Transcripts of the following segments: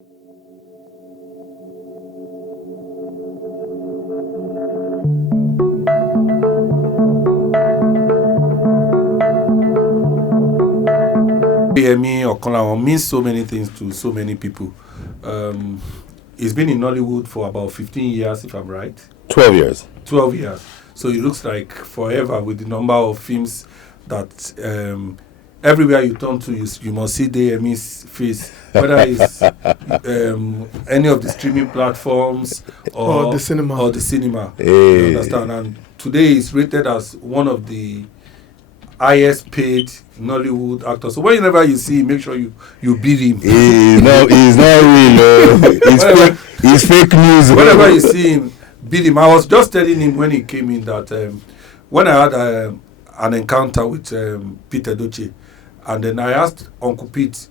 Deyemi Okanlawon means so many things to so many people. He's been in Nollywood for about 15 years, if I'm right. 12 years. 12 years. So it looks like forever with the number of films that everywhere you turn to, you must see Deyemi's face, whether it's any of the streaming platforms or the cinema. You understand? And today he's rated as one of the highest paid Nollywood actors. So whenever you see him, make sure you beat him. He's not real. He's fake news. Whenever you see him, beat him. I was just telling him when he came in that when I had an encounter with Peter Doche, and then I asked Uncle Pete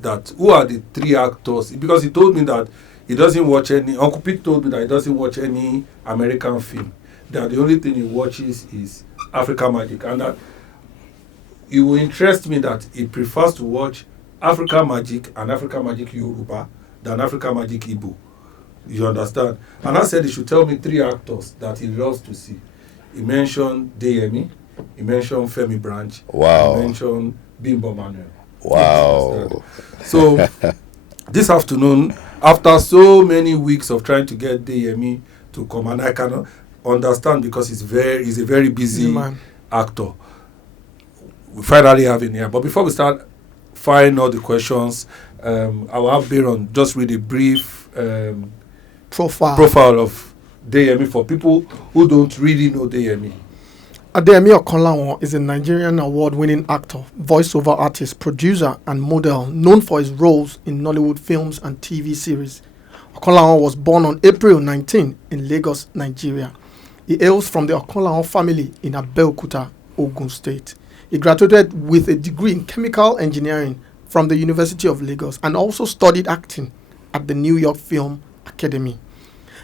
that who are the three actors, because he told me that he doesn't watch any. Uncle Pete told me that he doesn't watch any American film. That the only thing he watches is African Magic, and that it will interest me that he prefers to watch African Magic and African Magic Yoruba than African Magic Igbo. You understand? And I said he should tell me three actors that he loves to see. He mentioned Deyemi. He mentioned Femi Branch. Wow. He mentioned Bimbo Manuel. Wow. So this afternoon, after so many weeks of trying to get Deyemi to come, and I cannot understand because he's a very busy actor. We finally have him here. But before we start firing all the questions, I will have Baron just read a brief profile of Deyemi for people who don't really know Deyemi. Deyemi Okanlawon is a Nigerian award-winning actor, voiceover artist, producer, and model known for his roles in Nollywood films and TV series. Okanlawon was born on April 19 in Lagos, Nigeria. He hails from the Okanlawon family in Abeokuta, Ogun State. He graduated with a degree in chemical engineering from the University of Lagos and also studied acting at the New York Film Academy.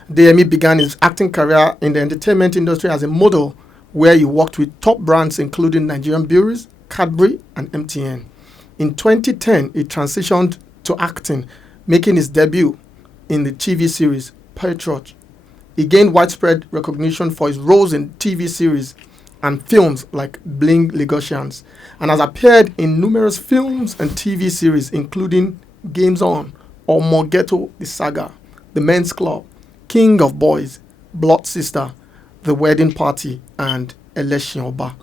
Deyemi began his acting career in the entertainment industry as a model, where he worked with top brands including Nigerian Breweries, Cadbury, and MTN. In 2010, he transitioned to acting, making his debut in the TV series Patriot. He gained widespread recognition for his roles in TV series and films like Bling Lagosians, and has appeared in numerous films and TV series including Games On, Omo Ghetto the Saga, The Men's Club, King of Boys, Blood Sister, The Wedding Party, and Election Oba.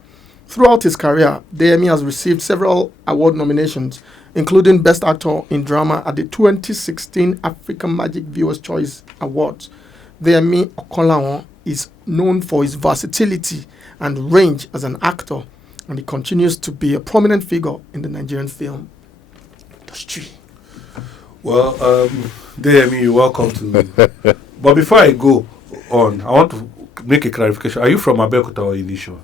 Throughout his career, Deyemi has received several award nominations, including Best Actor in Drama at the 2016 African Magic Viewers' Choice Awards. Deyemi Okanlawon is known for his versatility and range as an actor, and he continues to be a prominent figure in the Nigerian film industry. Well, Deyemi, you're welcome to. But before I go on, I want to make a clarification. Are you from Abeokuta or Ilisho?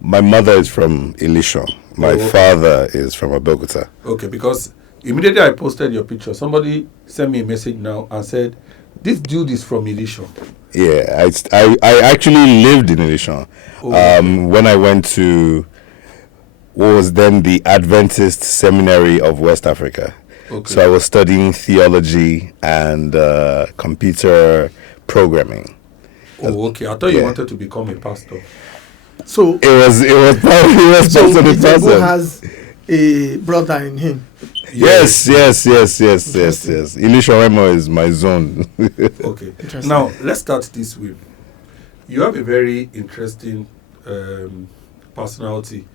My mother is from Ilisho. My father is from Abeokuta. Okay, because immediately I posted your picture, somebody sent me a message now and said, this dude is from Ilisho. Yeah, I actually lived in Ilisho. When I went to what was then the Adventist Seminary of West Africa. Okay. So I was studying theology and computer programming. Oh, okay. I thought you wanted to become a pastor. So it was part of the pastor. Has a brother in him. Yes. Ilisho Remo is my zone. Okay. Now let's start this way. You have a very interesting personality.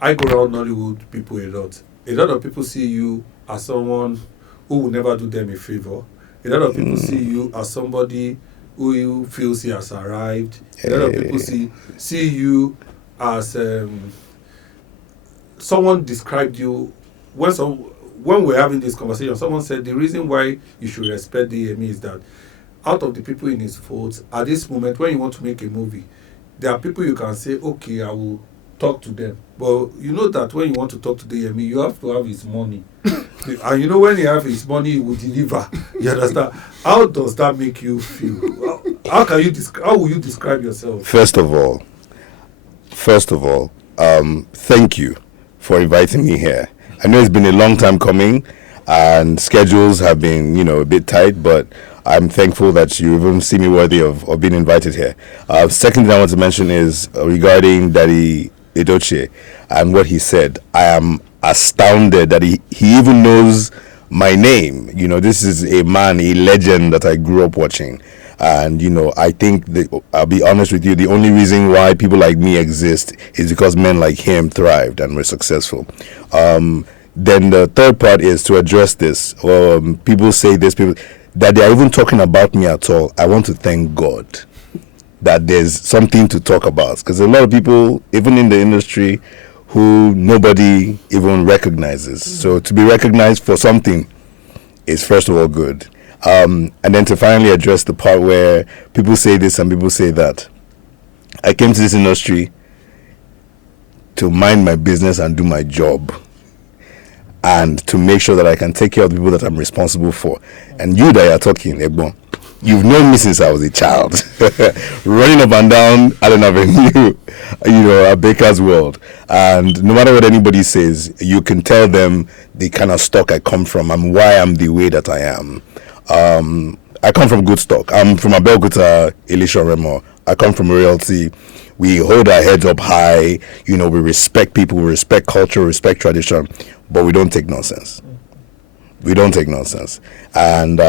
I go around Nollywood people a lot. A lot of people see you as someone who will never do them a favor. A lot of people see you as somebody who feels he has arrived. A lot of people see you as someone described you when we're having this conversation. Someone said the reason why you should respect Deyemi is that out of the people in his fold, at this moment when you want to make a movie, there are people you can say, okay, I will talk to them. But you know that when you want to talk to Deyemi, you have to have his money. And you know when you have his money, he will deliver. You understand? How does that make you feel? How will you describe yourself? First of all, thank you for inviting me here. I know it's been a long time coming, and schedules have been, a bit tight, but I'm thankful that you even see me worthy of being invited here. Second thing I want to mention is regarding Daddy Edochie and what he said. I am astounded that he even knows my name. This is a man, a legend that I grew up watching. And, I think, I'll be honest with you, the only reason why people like me exist is because men like him thrived and were successful. Then the third part is to address this. People say this, that they are even talking about me at all. I want to thank God that there's something to talk about. Because a lot of people, even in the industry, who nobody even recognizes. So to be recognized for something is, first of all, good. And then to finally address the part where people say this and people say that. I came to this industry to mind my business and do my job, and to make sure that I can take care of the people that I'm responsible for. And you that you're talking, Egbon, you've known me since I was a child, running up and down Allen Avenue, at Baker's World. And no matter what anybody says, you can tell them the kind of stock I come from and why I'm the way that I am. I come from good stock. I'm from Abeokuta, Elisha Remo. I come from royalty. We hold our heads up high. We respect people, we respect culture, respect tradition, but we don't take nonsense. We don't take nonsense. And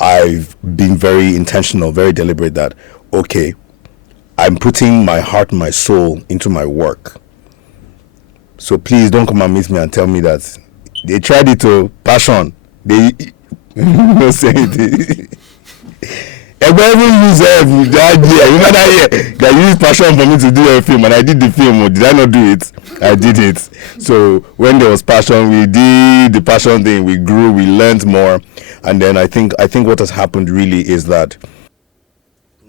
I've been very intentional, very deliberate that, okay, I'm putting my heart, my soul into my work. So please don't come and meet me and tell me that they tried it to passion. They no say it. Every use that year, remember that year, they used passion for me to do a film, and I did the film. Or did I not do it? I did it. So when there was passion, we did the passion thing. We grew, we learned more, and then I think what has happened really is that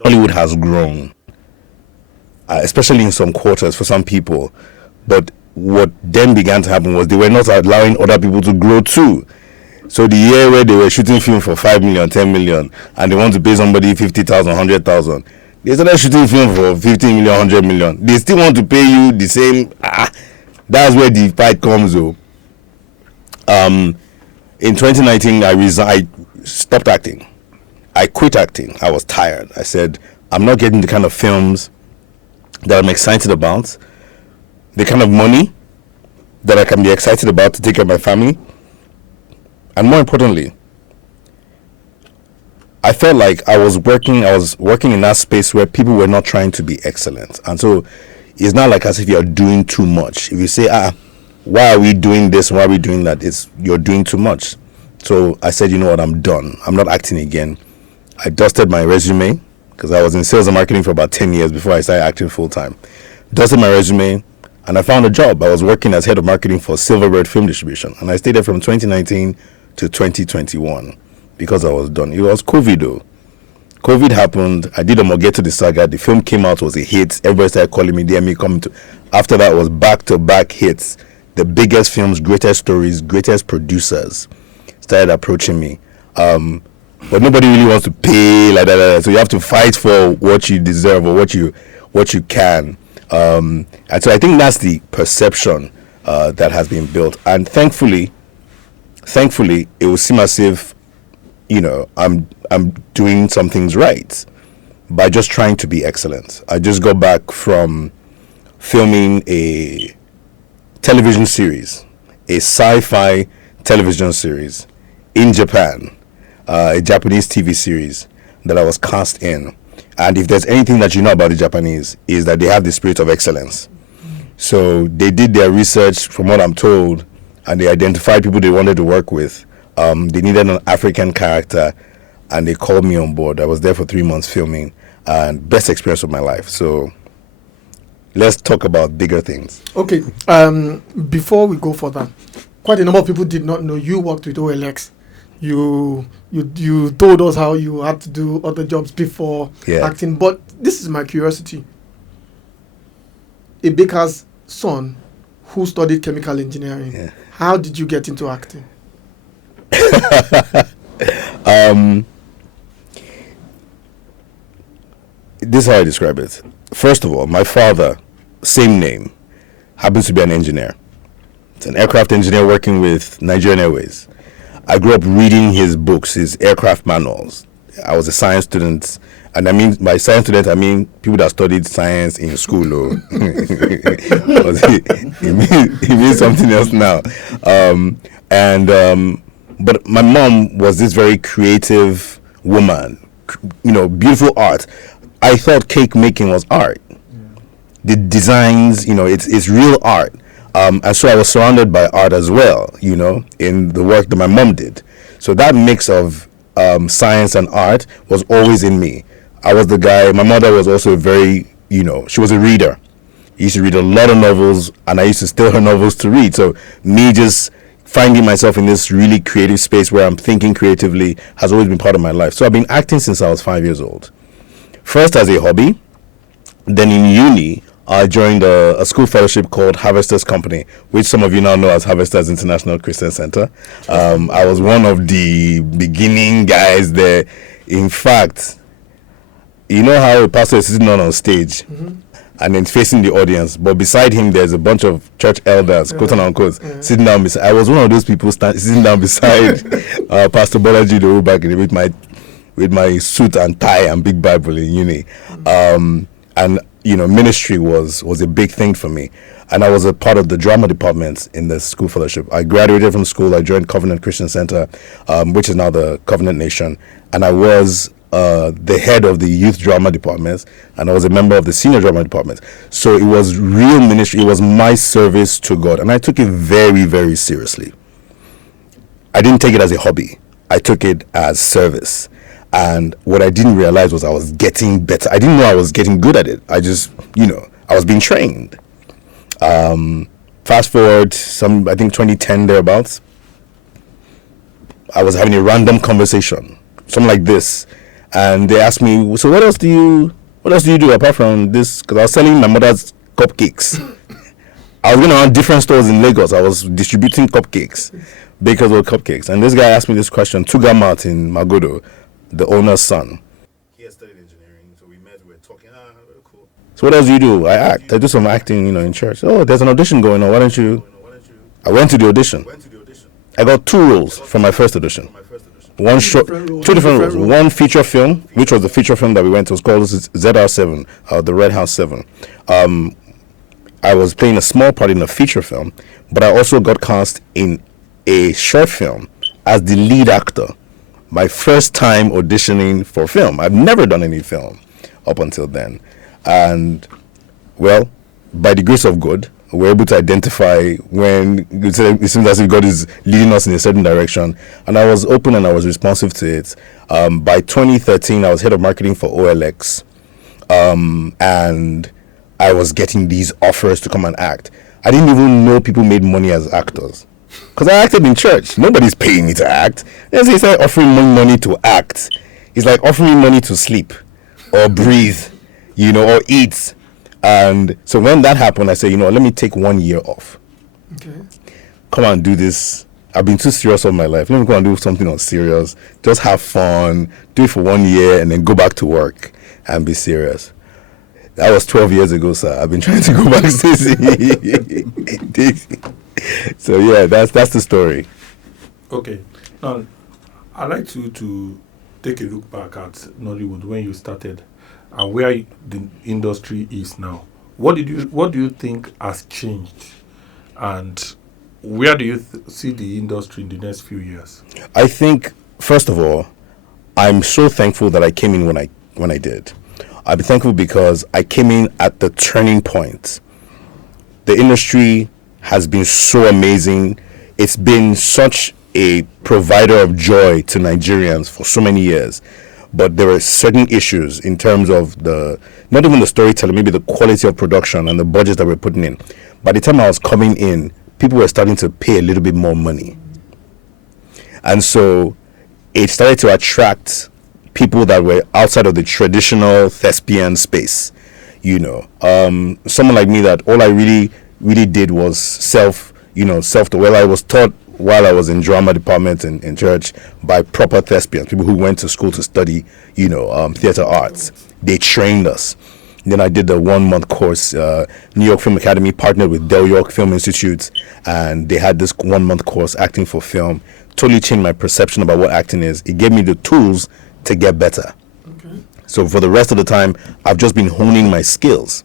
Nollywood has grown, especially in some quarters for some people. But what then began to happen was they were not allowing other people to grow too. So the year where they were shooting film for 5 million, 10 million, and they want to pay somebody 50,000, 100,000, they started shooting film for 15 million, 100 million. They still want to pay you the same. That's where the fight comes, though. In 2019, I stopped acting. I quit acting. I was tired. I said, I'm not getting the kind of films that I'm excited about, the kind of money that I can be excited about to take care of my family. And more importantly, I felt like I was working in that space where people were not trying to be excellent. And so it's not like as if you're doing too much. If you say, why are we doing this? Why are we doing that? You're doing too much. So I said, you know what, I'm done. I'm not acting again. I dusted my resume because I was in sales and marketing for about 10 years before I started acting full time. Dusted my resume and I found a job. I was working as head of marketing for Silverbird Film Distribution. And I stayed there from 2019 to 2021 because I was done. It was COVID though. COVID happened. I did Omogeto the Saga. The film came out, was a hit. Everybody started calling me, Deyemi, come to. After that was back-to-back hits. The biggest films, greatest stories, greatest producers started approaching me. But nobody really wants to pay like that. So you have to fight for what you deserve or what you can. And so I think that's the perception that has been built. And thankfully, it will seem as if, I'm doing some things right by just trying to be excellent. I just got back from filming a television series, a sci-fi television series in Japan, a Japanese TV series that I was cast in. And if there's anything that you know about the Japanese, is that they have the spirit of excellence. So they did their research, from what I'm told, and they identified people they wanted to work with. They needed an African character, and they called me on board. I was there for 3 months filming, and best experience of my life. So let's talk about bigger things. Okay, before we go further, quite a number of people did not know you worked with OLX. You told us how you had to do other jobs before acting, but this is my curiosity. A baker's son who studied chemical engineering, how did you get into acting? This is how I describe it. First of all, my father, same name, happens to be an engineer. It's an aircraft engineer working with Nigerian Airways. I grew up reading his books, his aircraft manuals. I was a science student, and I mean by science student, I mean people that studied science in school. Or it means something else now. But my mom was this very creative woman, beautiful art. I thought cake making was art. The designs, it's real art. And so I was surrounded by art as well, in the work that my mom did. So that mix of science and art was always in me. I was the guy. My mother was also she was a reader. She used to read a lot of novels, and I used to steal her novels to read. So me just finding myself in this really creative space where I'm thinking creatively has always been part of my life. So I've been acting since I was 5 years old. First as a hobby, then in uni, I joined a school fellowship called Harvesters Company, which some of you now know as Harvesters International Christian Center. I was one of the beginning guys there. In fact, you know how a pastor is sitting on stage, and then facing the audience, but beside him there's a bunch of church elders, quote unquote, sitting down beside. I was one of those people sitting down beside Pastor Bolaji Dowu back in with my suit and tie and big Bible in uni. And ministry was a big thing for me, and I was a part of the drama department in the school fellowship. I graduated from school. I joined Covenant Christian Center, which is now the Covenant Nation, and I was the head of the youth drama department, and I was a member of the senior drama department. So it was real ministry. It was my service to God, and I took it very, very seriously. I didn't take it as a hobby. I took it as service. And what I didn't realize was I was getting better. I didn't know I was getting good at it. I just, I was being trained. Fast forward, I think 2010 thereabouts, I was having a random conversation, something like this. And they asked me, so what else do you do apart from this? Because I was selling my mother's cupcakes. I was going around different stores in Lagos. I was distributing cupcakes, bakers with cupcakes. And this guy asked me this question, Tuga Martin Magodo, the owner's son. He has studied engineering, so we were talking, very cool. So what else do you do? I act. I do some acting, in church. Oh, there's an audition going on. Why don't you? I went to the audition. I got 2 roles from my first audition. One short, 2 different roles. One feature film, which was the feature film that we went to. It was called ZR7, the Red House 7. I was playing a small part in a feature film, but I also got cast in a short film as the lead actor. My first time auditioning for film. I've never done any film up until then. And, well, by the grace of God, we're able to identify when it seems as if God is leading us in a certain direction. And I was open and I was responsive to it. By 2013, I was head of marketing for OLX. And I was getting these offers to come and act. I didn't even know people made money as actors. Because I acted in church. Nobody's paying me to act. It's like offering me money to act. It's like offering me money to sleep or breathe, or eat. And so when that happened, I said, let me take 1 year off. Okay. Come and do this. I've been too serious all my life. Let me go and do something on serious. Just have fun. Do it for 1 year and then go back to work and be serious. That was 12 years ago, sir. I've been trying to go back since. So yeah, that's the story. Okay. Now, I'd like to take a look back at Nollywood when you started and where the industry is now. What do you think has changed, and where do you see the industry in the next few years? I think, first of all, I'm so thankful that I came in when I did. I'm thankful because I came in at the turning point. The industry has been so amazing. It's been such a provider of joy to Nigerians for so many years. But there are certain issues in terms of not even the storytelling, maybe the quality of production and the budgets that we're putting in. By the time I was coming in, people were starting to pay a little bit more money. And so it started to attract people that were outside of the traditional thespian space. Someone like me, that all I really did was well, I was taught while I was in drama department in church by proper thespians, people who went to school to study, theater arts. They trained us. Then I did the 1-month course. New York Film Academy partnered with Del York Film Institute, and they had this 1-month course, acting for film. totally changed my perception about what acting is. It gave me the tools to get better. Okay. So for the rest of the time, I've just been honing my skills.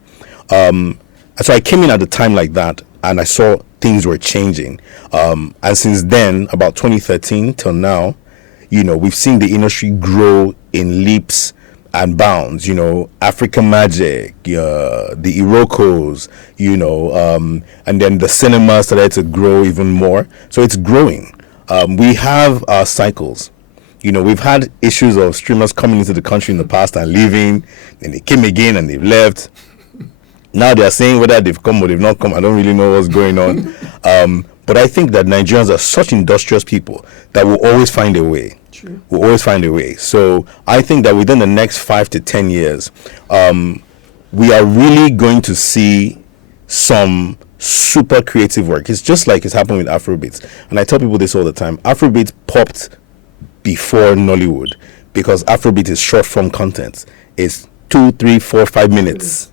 So I came in at a time like that, and I saw things were changing. And since then, about 2013 till now, we've seen the industry grow in leaps and bounds. African Magic, the Iroquois, and then the cinema started to grow even more. So it's growing. We have our cycles. We've had issues of streamers coming into the country in the past and leaving, then they came again and they've left. Now they are saying whether they've come or they've not come. I don't really know what's going on. But I think that Nigerians are such industrious people that will always find a way. True. We'll always find a way. So I think that within the next 5 to 10 years, we are really going to see some super creative work. It's just like it's happened with Afrobeats. And I tell people this all the time. Afrobeats popped before Nollywood because Afrobeat is short form content. It's 2, 3, 4, 5 minutes.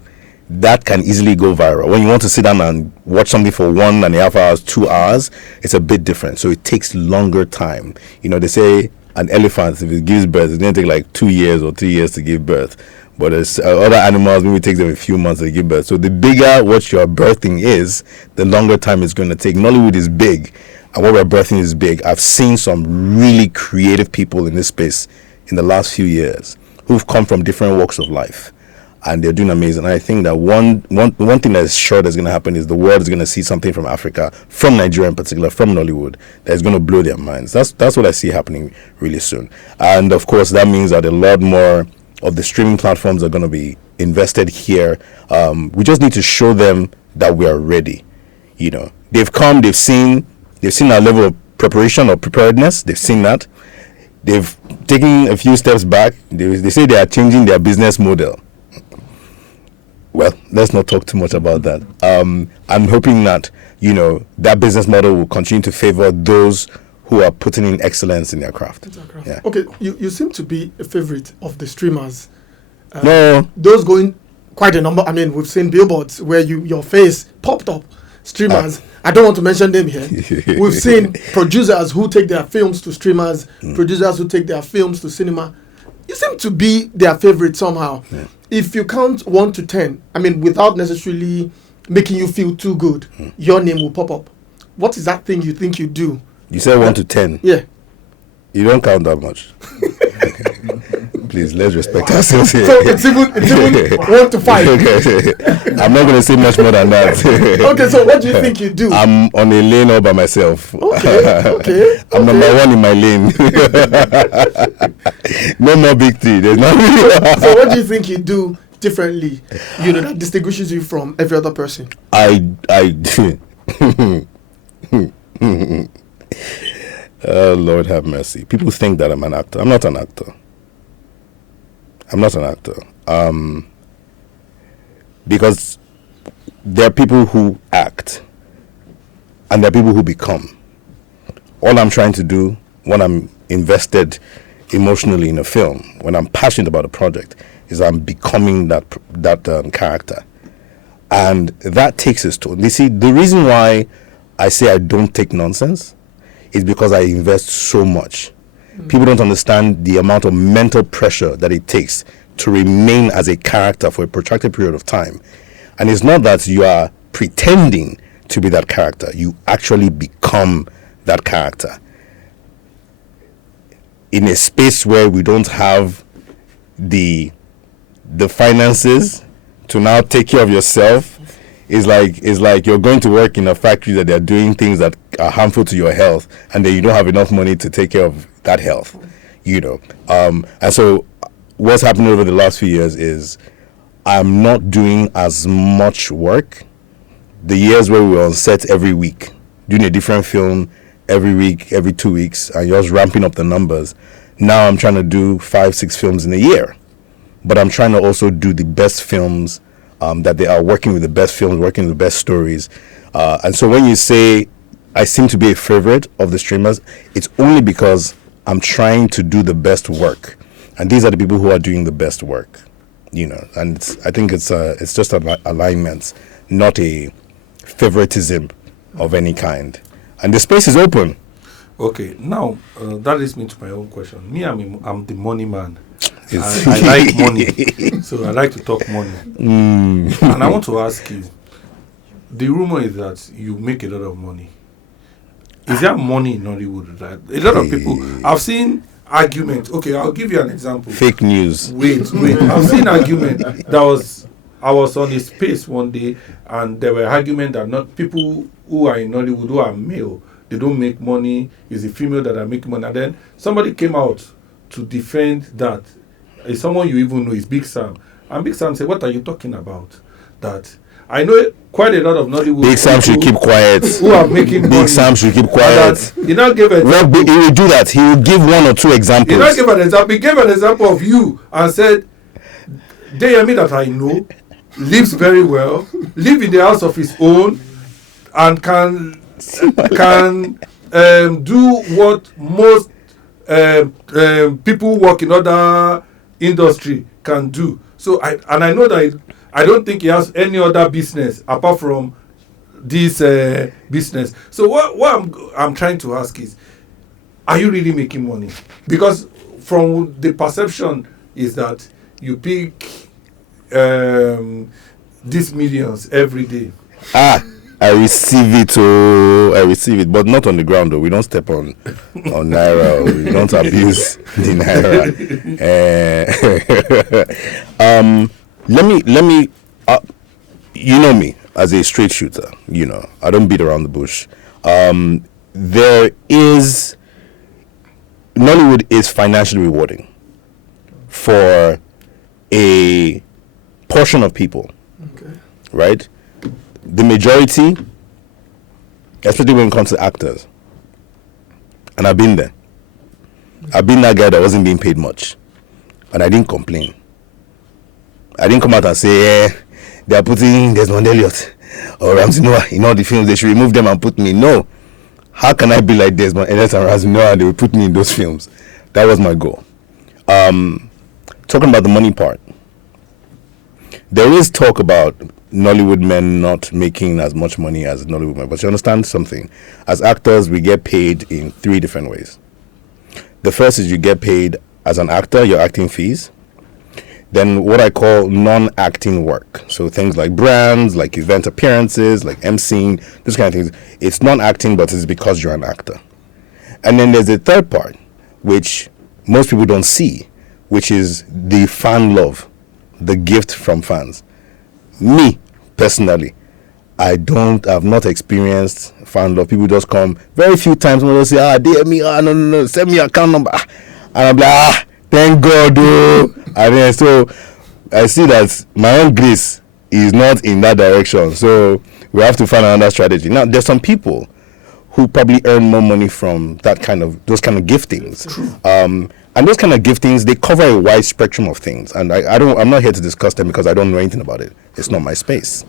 That can easily go viral. When you want to sit down and watch something for 1.5 hours, 2 hours, it's a bit different. So it takes longer time. They say an elephant, if it gives birth, it's going to take like 2 years or 3 years to give birth. But there's other animals, maybe it takes them a few months to give birth. So the bigger what you're birthing is, the longer time it's going to take. Nollywood is big, and what we're birthing is big. I've seen some really creative people in this space in the last few years who've come from different walks of life. And they're doing amazing. And I think that one thing that is sure that's going to happen is the world is going to see something from Africa, from Nigeria in particular, from Nollywood, that is going to blow their minds. That's what I see happening really soon. And of course, that means that a lot more of the streaming platforms are going to be invested here. We just need to show them that we are ready. They've come, they've seen our level of preparation or preparedness. They've seen that. They've taken a few steps back. They say they are changing their business model. Well, let's not talk too much about that. I'm hoping that, that business model will continue to favor those who are putting in excellence in their craft. Yeah. Okay, you seem to be a favorite of the streamers. No. Those going quite a number. I mean, we've seen billboards where your face popped up. Streamers. I don't want to mention them here. We've seen producers who take their films to streamers, producers who take their films to cinema. You seem to be their favorite somehow. Yeah. If you count 1 to 10, I mean, without necessarily making you feel too good, your name will pop up. What is that thing you think you do? You said 1 to 10. Yeah. You don't count that much. Please, let's respect ourselves here. So it's even 1 to 5. Okay. I'm not going to say much more than that. Okay, so what do you think you do? I'm on a lane all by myself. Okay. I'm number one in my lane. No more big three. There's no. So what do you think you do differently? That distinguishes you from every other person. Oh, Lord have mercy. People think that I'm an actor. I'm not an actor. Because there are people who act and there are people who become. All I'm trying to do when I'm invested emotionally in a film, when I'm passionate about a project, is I'm becoming that character. And that takes its toll. You see, the reason why I say I don't take nonsense is because I invest so much. People don't understand the amount of mental pressure that it takes to remain as a character for a protracted period of time. And it's not that you are pretending to be that character. You actually become that character. In a space where we don't have the finances to now take care of yourself, is like you're going to work in a factory that they're doing things that are harmful to your health, and then you don't have enough money to take care of that health, And so what's happened over the last few years is I'm not doing as much work. The years where we were on set every week, doing a different film every week, every 2 weeks, and just ramping up the numbers. Now I'm trying to do 5-6 films in a year. But I'm trying to also do the best films that they are working with the best films, working with the best stories. And so when you say I seem to be a favorite of the streamers, it's only because I'm trying to do the best work. And these are the people who are doing the best work, and I think it's just an alignment, not a favoritism of any kind. And the space is open. Okay, now that leads me to my own question. Me, I'm the money man. I like money, so I like to talk money. And I want to ask you, the rumor is that you make a lot of money. Is there money in Nollywood? That a lot of people, I've seen argument. Okay, I'll give you an example. Fake news. Wait. I've seen argument I was on a space one day, and there were argument that not people who are in Nollywood who are male, they don't make money. It's the female that are making money. And then somebody came out to defend that. It's someone you even know is Big Sam. And Big Sam said, "What are you talking about? That I know quite a lot of Nollywood. Big Sam should keep quiet. Who are making money. Big Sam should keep quiet. He now gave an example. He will do that. He will give one or two examples. He now gave an example. He gave an example of you and said, Deyemi that I know lives very well, live in the house of his own, and can do what most people who work in other industry can do. So I know that I don't think he has any other business apart from this business. So what I'm trying to ask is, are you really making money? Because from the perception is that you pick these millions every day. I receive it, but not on the ground though. We don't step on naira. We don't abuse the naira. Let me. You know me as a straight shooter. You know I don't beat around the bush. Nollywood is financially rewarding for a portion of people, right? The majority, especially when it comes to actors, and I've been there. I've been that guy that wasn't being paid much, and I didn't complain. I didn't come out and say, they are putting Desmond Elliott or Ramsey Noah in all the films. They should remove them and put me. No. How can I be like Desmond Elliott and Ramsey Noah and they will put me in those films? That was my goal. Talking about the money part. There is talk about Nollywood men not making as much money as Nollywood men. But you understand something. As actors, we get paid in 3 different ways. The first is you get paid as an actor, your acting fees. Then what I call non-acting work. So things like brands, like event appearances, like emceeing, those kind of things. It's non-acting, but it's because you're an actor. And then there's a third part, which most people don't see, which is the fan love, the gift from fans. Me, personally, I've not experienced fan love. People just come very few times and they'll say, Deyemi, no, send me your account number. And I'm like, thank God, oh. And then so I see that my own grace is not in that direction. So we have to find another strategy. Now, there's some people who probably earn more money from those kind of giftings. And those kind of giftings, they cover a wide spectrum of things. And I'm not here to discuss them because I don't know anything about it. It's not my space.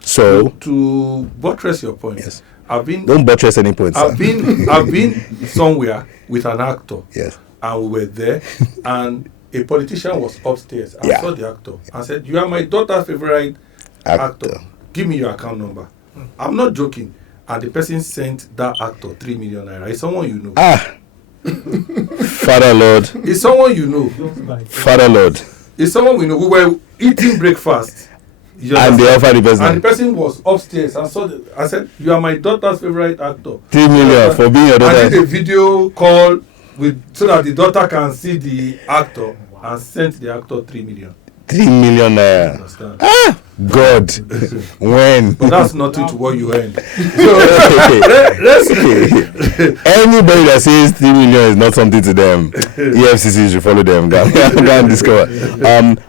So to buttress your point, yes. Don't buttress any points. I've been somewhere with an actor. Yes. And we were there, and a politician was upstairs. I saw the actor and said, "You are my daughter's favorite actor. Give me your account number." I'm not joking. And the person sent that actor 3 million naira. It's someone you know. Father Lord. It's someone you know. Father Lord. It's someone we know. We were eating breakfast. And they offered the person. And the person was upstairs. I said, "You are my daughter's favorite actor." 3 million for being your daughter. I did a video call so that the daughter can see the actor and sent the actor 3 million. 3 million naira. God. When? But that's nothing to what you earned. So anybody that says 3 million is not something to them, EFCC should follow them. Go and discover.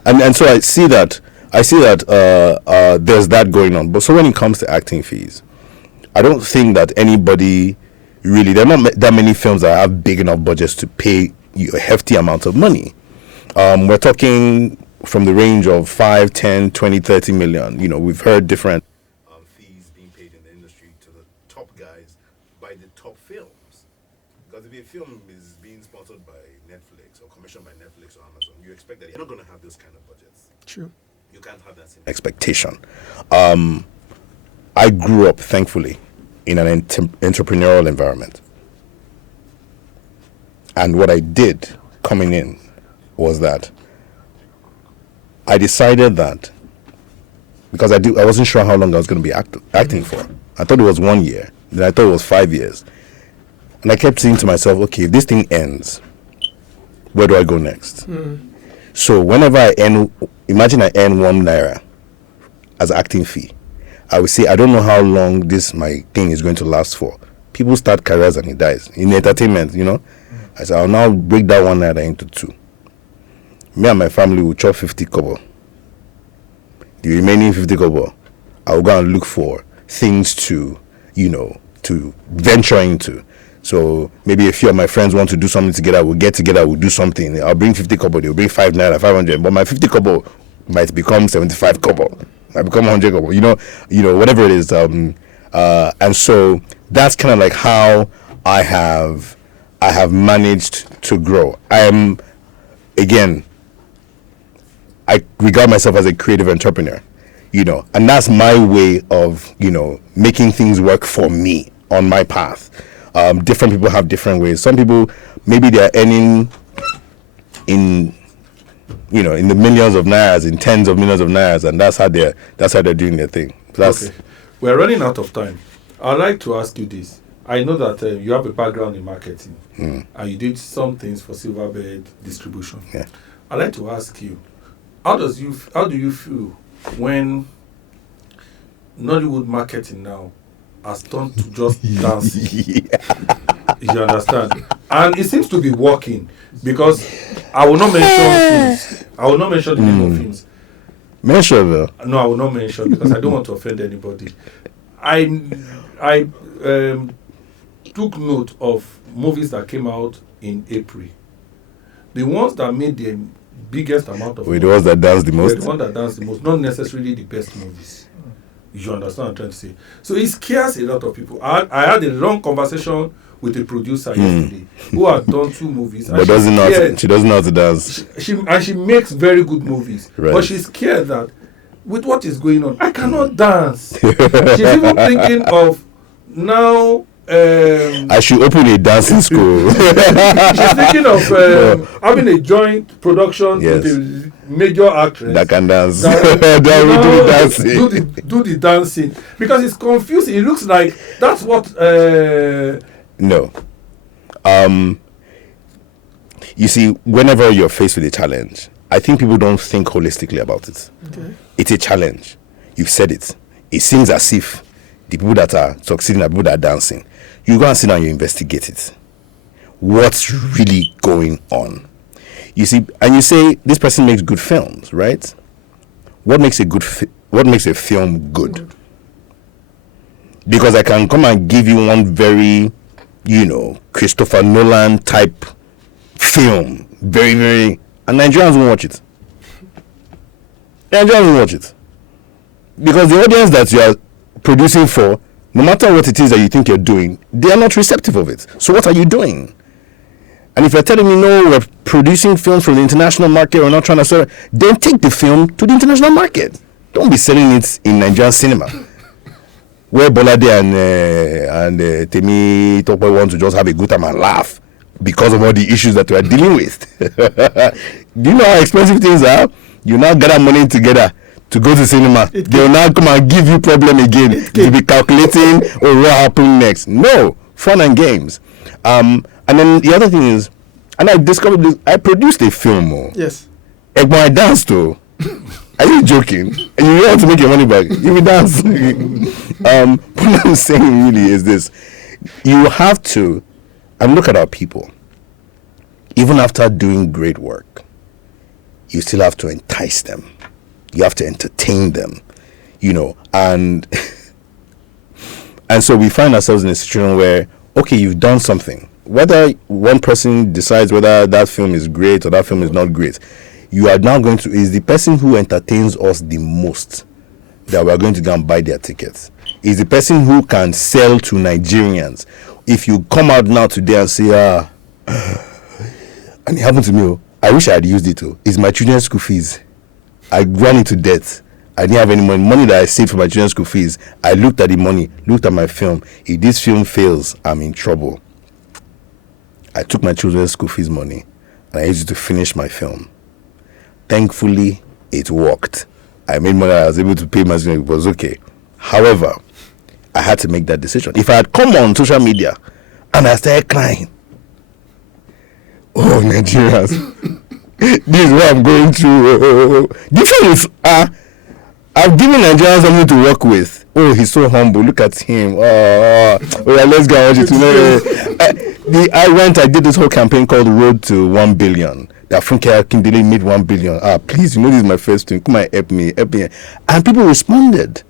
And so I see that there's that going on. But so when it comes to acting fees, I don't think that anybody really, there are not that many films that have big enough budgets to pay you a hefty amount of money. We're talking from the range of 5, 10, 20, 30 million. You know, we've heard different fees being paid in the industry to the top guys by the top films. Because if a film is being sponsored by Netflix or commissioned by Netflix or Amazon, you expect that you're not going to have those kind of budgets. True. You can't have that same expectation. I grew up, thankfully, in an entrepreneurial environment. And what I did coming in was that I decided that because I wasn't sure how long I was going to be acting for. I thought it was 1 year. Then I thought it was 5 years. And I kept saying to myself, okay, if this thing ends, where do I go next? So whenever I imagine I earn 1 naira as acting fee, I would say, I don't know how long my thing is going to last for. People start careers and it dies. In entertainment, I said, I'll now break that 1 naira into 2. Me and my family will chop 50 kobo. The remaining 50 kobo, I will go and look for things to venture into. So maybe a few of my friends want to do something together, we'll get together, we'll do something. I'll bring 50 kobo, they'll bring 5 naira, 500. But my 50 kobo might become 75 kobo, might become 100 kobo, whatever it is. And so that's kind of like how I have managed to grow. I regard myself as a creative entrepreneur, and that's my way of, making things work for me on my path. Different people have different ways. Some people, maybe they're earning in the millions of nairas, in tens of millions of nairas, and that's how they're doing their thing. Okay. We're running out of time. I'd like to ask you this. I know that you have a background in marketing, and you did some things for Silverbird distribution. Yeah. I'd like to ask you, how do you feel when Nollywood marketing now has turned to just dancing? You understand? And it seems to be working, because I will not mention films. I will not mention the name of films. Mention though. No, I will not mention, because I don't want to offend anybody. I took note of movies that came out in April. The ones that made the biggest amount of the ones that dance the most? The ones that dance the most, not necessarily the best movies. You understand what I'm trying to say? So it scares a lot of people. I had a long conversation with a producer yesterday who had done 2 movies. But she doesn't know how to dance. She makes very good movies. Right. But she's scared that with what is going on, I cannot dance. She's even thinking of now... I should open a dancing school. She's thinking of having a joint production with a major actress that can dance. That will do the dancing. Do the dancing, because it's confusing. It looks like that's what. No. You see, whenever you're faced with a challenge, I think people don't think holistically about it. Okay. It's a challenge. You've said it. It seems as if the people that are succeeding are people that are dancing. You go and sit down and you investigate it. What's really going on? You see, and you say this person makes good films, right? What makes a film good? Because I can come and give you one very, Christopher Nolan type film, very, very, and Nigerians won't watch it. Nigerians won't watch it, because the audience that you are producing for, no matter what it is that you think you're doing, they are not receptive of it. So what are you doing? And if you're telling me, no, we're producing films for the international market, we're not trying to sell it, then take the film to the international market. Don't be selling it in Nigerian cinema, where Bolade and Temi Tokwe want to just have a good time and laugh because of all the issues that we're dealing with. Do you know how expensive things are? You now gather money together to go to cinema. They'll now come and give you problem again. You'll be calculating what happened next. No, fun and games. And then the other thing is, and I discovered this, I produced a film. Yes. But I danced too. Are you joking? And you want to make your money back? You will dance. What I'm saying really is this. You have to, and look at our people. Even after doing great work, you still have to entice them. You have to entertain them, and so we find ourselves in a situation where, okay, you've done something. Whether one person decides whether that film is great or that film is not great, you are now going to, is the person who entertains us the most that we are going to go and buy their tickets. Is the person who can sell to Nigerians. If you come out now today and say, and it happened to me, I wish I had used it, it's my children's school fees. I ran into debt. I didn't have any money that I saved for my children's school fees. I looked at the money, looked at my film. If this film fails, I'm in trouble. I took my children's school fees money and I used it to finish my film. Thankfully, it worked. I made money. I was able to pay my student. It was okay. However, I had to make that decision. If I had come on social media and I started crying, oh, Nigerians, this is what I'm going through. The thing is, I've given Nigerians something to work with. Oh, he's so humble. Look at him. Yeah, let's go. I did this whole campaign called Road to 1 Billion. That Funke Akindele made 1 billion. Please, this is my first thing. Come on, help me. And people responded.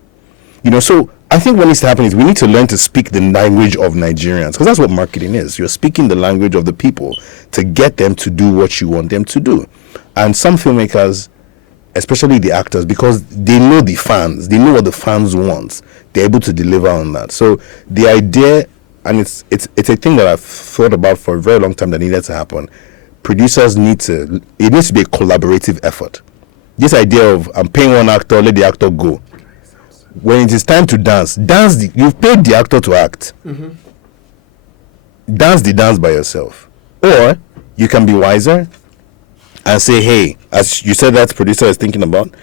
So I think what needs to happen is we need to learn to speak the language of Nigerians, because that's what marketing is. You're speaking the language of the people to get them to do what you want them to do. And some filmmakers, especially the actors, because they know the fans, they know what the fans want, they're able to deliver on that. So the idea, and it's a thing that I've thought about for a very long time that needed to happen. Producers it needs to be a collaborative effort. This idea of I'm paying one actor, let the actor go. When it is time to dance, you've paid the actor to act. Mm-hmm. Dance the dance by yourself. Or you can be wiser and say, hey, as you said that producer is thinking about,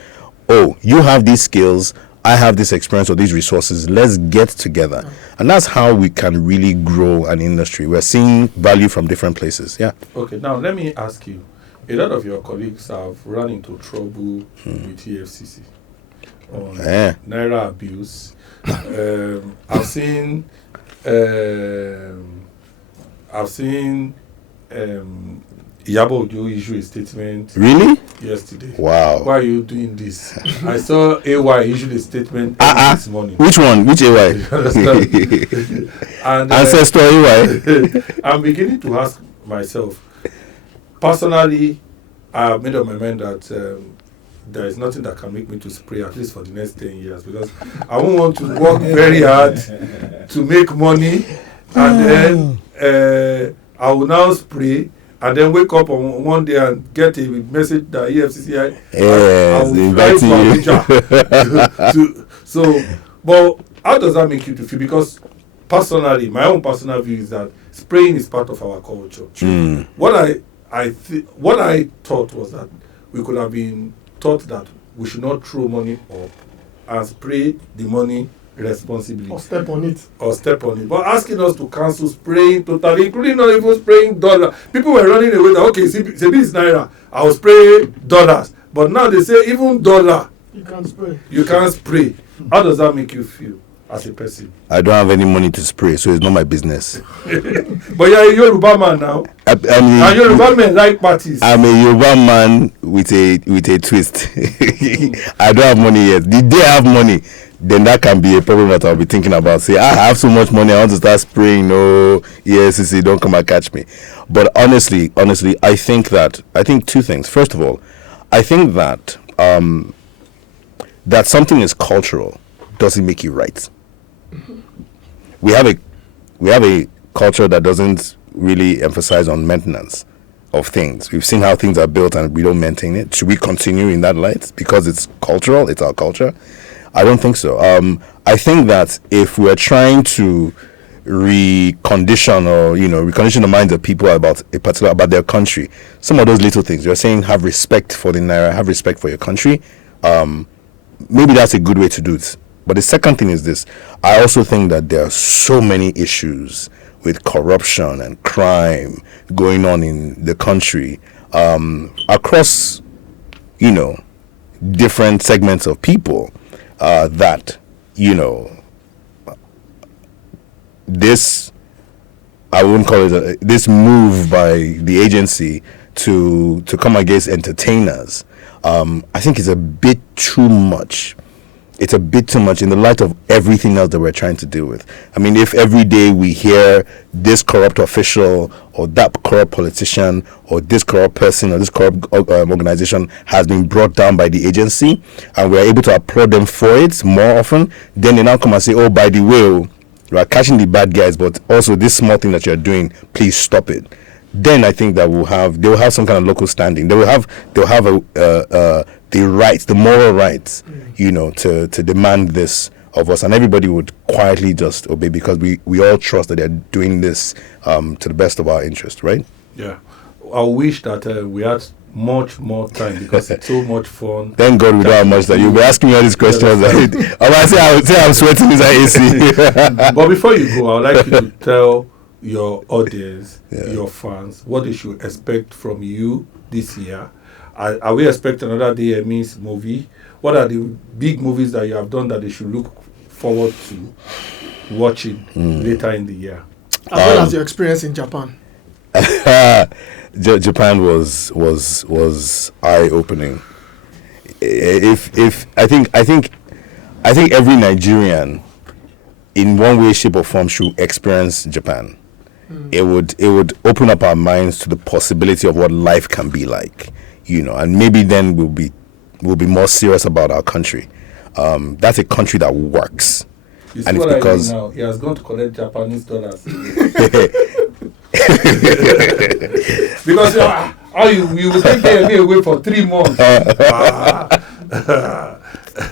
oh, you have these skills, I have this experience or these resources, let's get together. And that's how we can really grow an industry. We're seeing value from different places. Yeah. Okay, now let me ask you, a lot of your colleagues have run into trouble with EFCC on naira abuse. I've seen Iyabo Ojo issue a statement. Really? Yesterday. Wow. Why are you doing this? I saw AY issued a statement this morning. Which one? Which AY? And Ancestor AY. I'm beginning to ask myself, personally, I have made up my mind that there is nothing that can make me to spray, at least for the next 10 years, because I won't want to work very hard to make money, and then I will now spray and then wake up on one day and get a message that EFCC I will fly to So, but how does that make you to feel? Because personally, my own personal view is that spraying is part of our culture. What I thought was that we could have been taught that we should not throw money up and spray the money responsibly. Or step on it. But asking us to cancel spraying totally, including not even spraying dollar. People were running away that, okay, Sebi is naira, I will spray dollars. But now they say even dollar, you can't spray. How does that make you feel as a person? I don't have any money to spray, so it's not my business. But you're a Yoruba man now. And Yoruba men like parties. I'm a Yoruba man with a twist. I don't have money yet. The day I have money, then that can be a problem that I'll be thinking about. Say, I have so much money, I want to start spraying. No, EFCC, don't come and catch me. But honestly, I think two things. First of all, I think that that something is cultural doesn't make it right. We have a culture that doesn't really emphasize on maintenance of things. We've seen how things are built and we don't maintain it. Should we continue in that light because it's cultural, it's our culture? I don't think so. I think that if we're trying to recondition the minds of people about their country, some of those little things you're saying, have respect for the naira, have respect for your country. Maybe that's a good way to do it. But the second thing is this: I also think that there are so many issues with corruption and crime going on in the country across, different segments of people. This, I wouldn't call it this move by the agency to come against entertainers. I think it's a bit too much. It's a bit too much in the light of everything else that we're trying to deal with. I mean, if every day we hear this corrupt official or that corrupt politician or this corrupt person or this corrupt organization has been brought down by the agency and we're able to applaud them for it more often, then they now come and say, oh, by the way, you are catching the bad guys, but also this small thing that you're doing, please stop it. Then I think that they will have some kind of local standing. They'll have the rights, the moral rights, to demand this of us, and everybody would quietly just obey because we all trust that they're doing this to the best of our interest, right? Yeah. I wish that we had much more time because it's so much fun. Thank God we don't have much time. You'll be asking me all these questions. I say I'm sweating inside AC. But before you go, I would like you to tell your audience, your fans, what they should expect from you this year. Are we expecting another Deyemi's movie? What are the big movies that you have done that they should look forward to watching later in the year? As well as your experience in Japan. Japan was eye opening. If I think every Nigerian in one way, shape or form should experience Japan. It would open up our minds to the possibility of what life can be like, and maybe then we'll be more serious about our country. That's a country that works. You see and what it's because I mean now? He has gone to collect Japanese dollars. Because you will take Deyemi away for 3 months.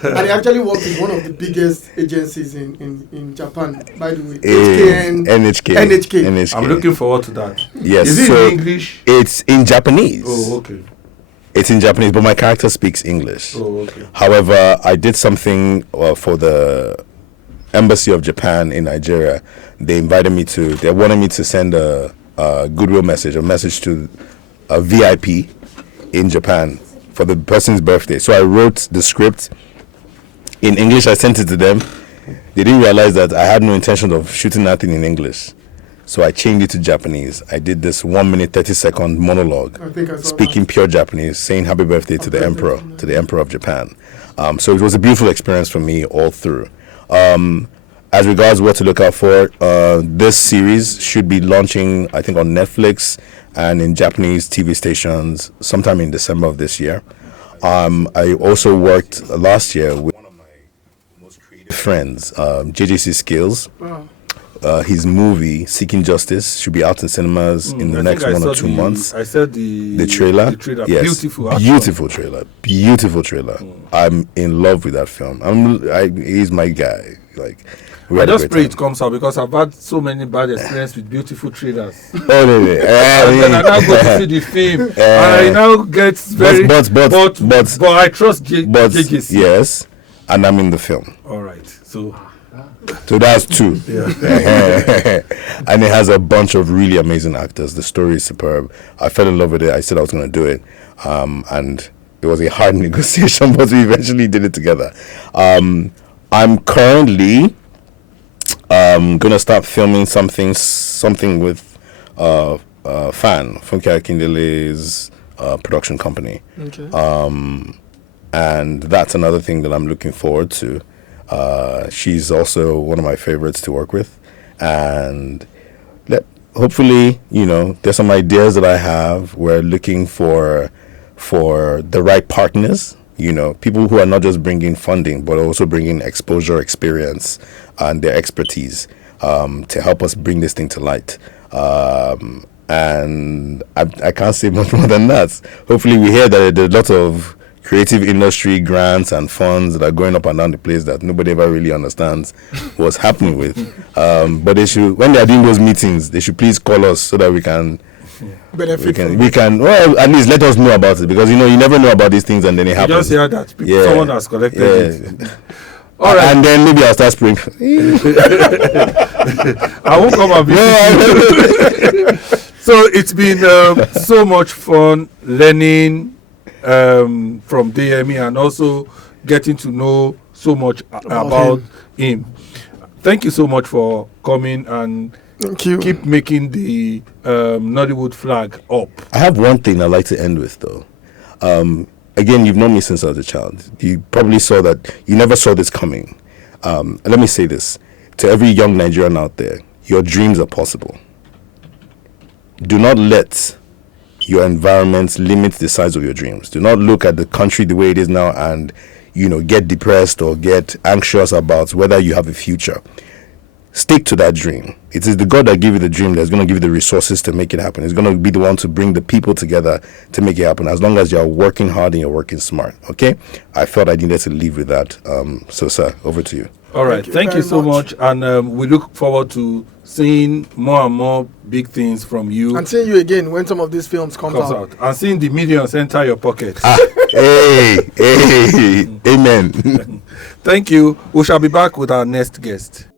And he actually worked with one of the biggest agencies in Japan, by the way. NHK. I'm looking forward to that. Yes. Is it in English? It's in Japanese. Oh, okay. It's in Japanese, but my character speaks English. Oh, okay. However, I did something for the Embassy of Japan in Nigeria. They wanted me to send a goodwill message, a message to a VIP in Japan for the person's birthday. So I wrote the script in English. I sent it to them. They didn't realize that I had no intention of shooting nothing in English. So I changed it to Japanese. I did this 1 minute 30-second monologue, speaking pure Japanese, saying happy birthday to the emperor of Japan. So it was a beautiful experience for me all through. As regards what to look out for, this series should be launching, I think, on Netflix and in Japanese TV stations sometime in December of this year. I also worked last year with one of my most creative friends, JJC Skills. Wow. His movie Seeking Justice should be out in cinemas in the next 1 or 2 months. I said the trailer. The trailer. Yes. Beautiful trailer. I'm in love with that film. He's my guy. I just pray it comes out because I've had so many bad experiences with beautiful trailers. Oh, no. And then I now go to see the film, and I now get very. But I trust JJC. Yes, and I'm in the film. All right, so that's 2. Yeah. And it has a bunch of really amazing actors. The story is superb. I fell in love with it. I said I was going to do it, and it was a hard negotiation, but we eventually did it together. I'm currently gonna start filming something with Fan Funke Akindele's production company. Okay. And that's another thing that I'm looking forward to. She's also one of my favorites to work with, and hopefully, there's some ideas that I have. We're looking for the right partners. People who are not just bringing funding, but also bringing exposure, experience, and their expertise to help us bring this thing to light. And I can't say much more than that. Hopefully, we hear that there's a lot of creative industry grants and funds that are going up and down the place that nobody ever really understands what's happening with. But they should, when they are doing those meetings, they should please call us so that we can. We can well, at least let us know about it, because you never know about these things and then it happens. Just hear that someone has collected it. All right. And then maybe I'll start spraying. I won't come and visit. So it's been so much fun learning from Deyemi and also getting to know so much about him. Thank you so much for coming, and thank you. Keep making the Nollywood flag up. I have one thing I'd like to end with, though. Again, you've known me since I was a child. You probably saw that. You never saw this coming. Let me say this to every young Nigerian out there: your dreams are possible. Do not let your environment limit the size of your dreams. Do not look at the country the way it is now and get depressed or get anxious about whether you have a future. Stick to that dream. It is the God that gave you the dream that's going to give you the resources to make it happen. It's going to be the one to bring the people together to make it happen, as long as you're working hard and you're working smart. Okay? I felt I needed to leave with that. So, sir, over to you. All right. Thank you so much. And we look forward to seeing more and more big things from you. And seeing you again when some of these films comes out. And seeing the millions enter your pocket. Hey, amen. Thank you. We shall be back with our next guest.